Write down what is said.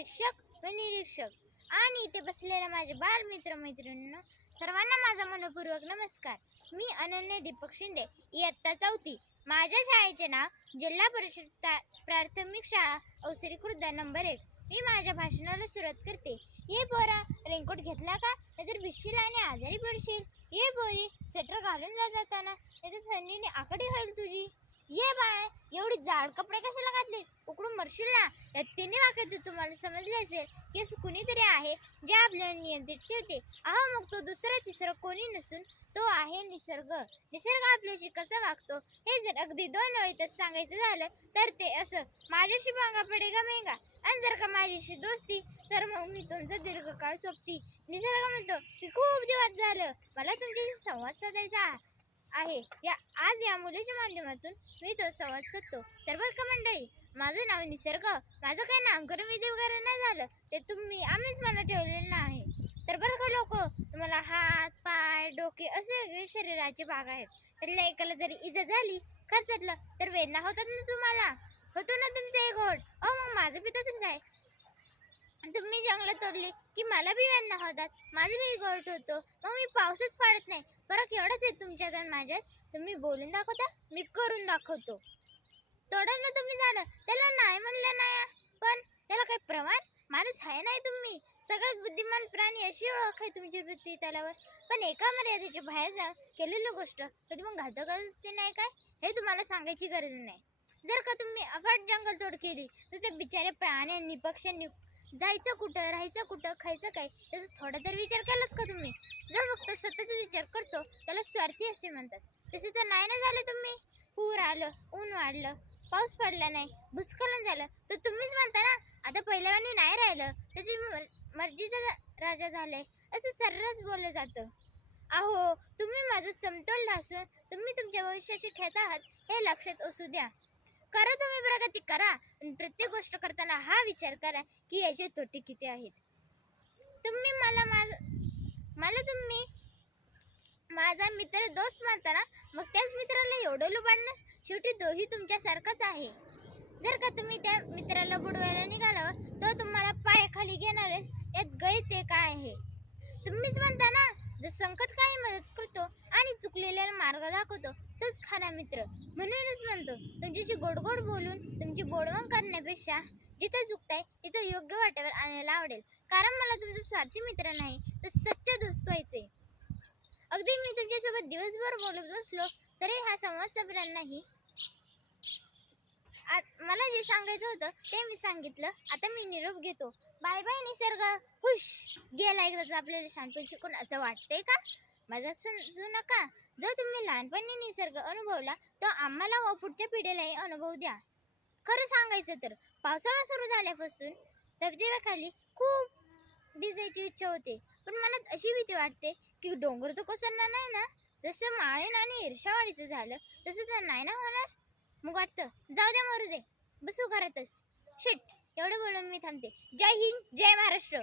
परीक्षक व निरीक्षक आणि इथे बसलेल्या माझे बालमित्र मैत्रिणींनो, सर्वांना माझा मनपूर्वक नमस्कार. मी अनन्या दीपक शिंदे, इयत्ता 4. माझ्या शाळेचे नाव जिल्हा परिषद प्राथमिक शाळा औसरी खुर्द नंबर 1. मी माझ्या भाषणाला सुरुवात करते. ये पोरा, रेनकोट घेतला का? नाहीतर भिजशील आणि आजारी पडशील. ये पोरी, स्वेटर घालून जाताना नाहीतर थंडीने आकडी होईल तुझी. ये बाळ, एवढी जाड कपडे कशाला घातले? उकडून मरशील ना. या तिन्ही वाक्यातून तुम्हाला समजले असेल की असं कुणीतरी आहे जे आपल्याला नियंत्रित ठेवते. मग तो दुसरा तिसरा कोणी नसून तो आहे निसर्ग. निसर्ग आपल्याशी कसा वागतो हे जर अगदी 2 ओळीतच सांगायचं झालं तर ते असं: माझ्याशी मागा पडेगा मेगा, आणि जर का माझ्याशी दोस्ती तर मग मी तुमचा दीर्घकाळ सोबती. निसर्ग म्हणतो की खूप दिवस झालं मला तुमच्याशी संवाद साधायचा आहे. आज या मुलीच्या माध्यमातून मी तो संवाद साधतो. तर बरं का मंडळी, माझं नाव निसर्ग. माझं काही नामकरण विधी वगैरे नाही झालं, ते आम्हीच मला ठेवलेलं नाही. तर बरं का लोक, तुम्हाला हात पाय डोके असे वेगळे शरीराचे भाग आहेत. त्यातल्या एकाला जरी इजा झाली, खरचटलं तर वेदना होतात ना तुम्हाला. होतो ना तुमचं एक ओढ. मग माझं बी तसंच आहे. तुम्ही जंगल तोडली की मला बी वेदना होतात, माझं बी गोट होतो. मग मी पाऊसच पाडत नाही. फरक एवढाच आहे तुमच्यात आणि माझ्यात. तुम्ही बोलून दाखवता, मी करून दाखवतो. तोडा ना तुम्ही झाडं, त्याला नाही म्हणलं नाही, पण त्याला काही प्रमाण माणूस आहे नाही. तुम्ही सगळ्यात बुद्धिमान प्राणी अशी ओळख आहे तुमची वृत्ती त्यालावर. पण एका मर्यादेच्या बाहेर जाऊन केलेली गोष्ट कधी मग घातक असते नाही काय, हे तुम्हाला सांगायची गरज नाही. जर का तुम्ही अफाट जंगल तोड केली तर त्या बिचाऱ्या प्राण्यांनी पक्ष्यांनी जायचं कुठं, राहायचं कुठं, खायचं काय, त्याचा थोडा तर विचार केलात का तुम्ही? जो फक्त स्वतःचा विचार करतो त्याला स्वार्थी असे म्हणतात. तसे तर नाही ना झाले तुम्ही. पूर आलं, ऊन वाढलं, पाऊस पडला नाही, भूस्खलन झालं तर तुम्हीच म्हणता ना आता पहिल्यावानी नाही राहिलं, त्याची मर्जीचा राजा झालाय, असं सर्रास बोललं जातं. तुम्ही माझं समतोल ढासून तुम्ही तुमच्या भविष्याशी खेळत आहात हे लक्षात असू द्या. करा तुम्ही प्रगती करा, पण प्रत्येक गोष्ट करताना हा विचार करा की याचे तोटे किती आहेत. तुम्ही तुम्ही माझा मित्र दोस्त मानता ना, मग त्याच मित्राला एवढं लुबाडणं. शेवटी तोही तुमच्यासारखाच आहे. जर का तुम्ही त्या मित्राला बुडवायला निघाला तर तुम्हाला पायाखाली घेणारच. यात गैर ते काय आहे? तुम्हीच म्हणता ना, जो संकट काही मदत करतो आणि चुकलेल्याला मार्ग दाखवतो तोच खरा मित्र. म्हणूनच म्हणतो, तुमच्याशी गोड गोड बोलून तुमची बोडवण करण्यापेक्षा जिथं चुकताय तिथं योग्य वाटेवर आणायला आवडेल. कारण मला तुमचा स्वार्थी मित्र नाही तर सच्चा दोस्त व्हायचे. अगदी मी तुमच्यासोबत दिवसभर बोलत बसलो तरी हा संवाद संपणार नाही. मला जे सांगायचं होतं ते मी सांगितलं. आता मी निरोप घेतो. बाय बाय निसर्ग. खुश गेला एकदाच आपल्याला शांतपणे शिकून असं वाटतंय का? माझा समजू नका. जर तुम्ही लहानपणी निसर्ग अनुभवला तर आम्हाला व पुढच्या पिढीलाही अनुभव द्या. खरं सांगायचं तर पावसाळा सुरू झाल्यापासून धबधब्याखाली खूप भिजायची इच्छा होते, पण मनात अशी भीती वाटते की डोंगर तर कोसळणार नाही ना. जसं माळीण आणि ईर्षावाडीचं झालं तसं तर नाही ना होणार. मग वाटतं जाऊ दे, मरू दे, बसू घरातच. शिट, एवढं बोलून मी थांबते. जय हिंद, जय महाराष्ट्र.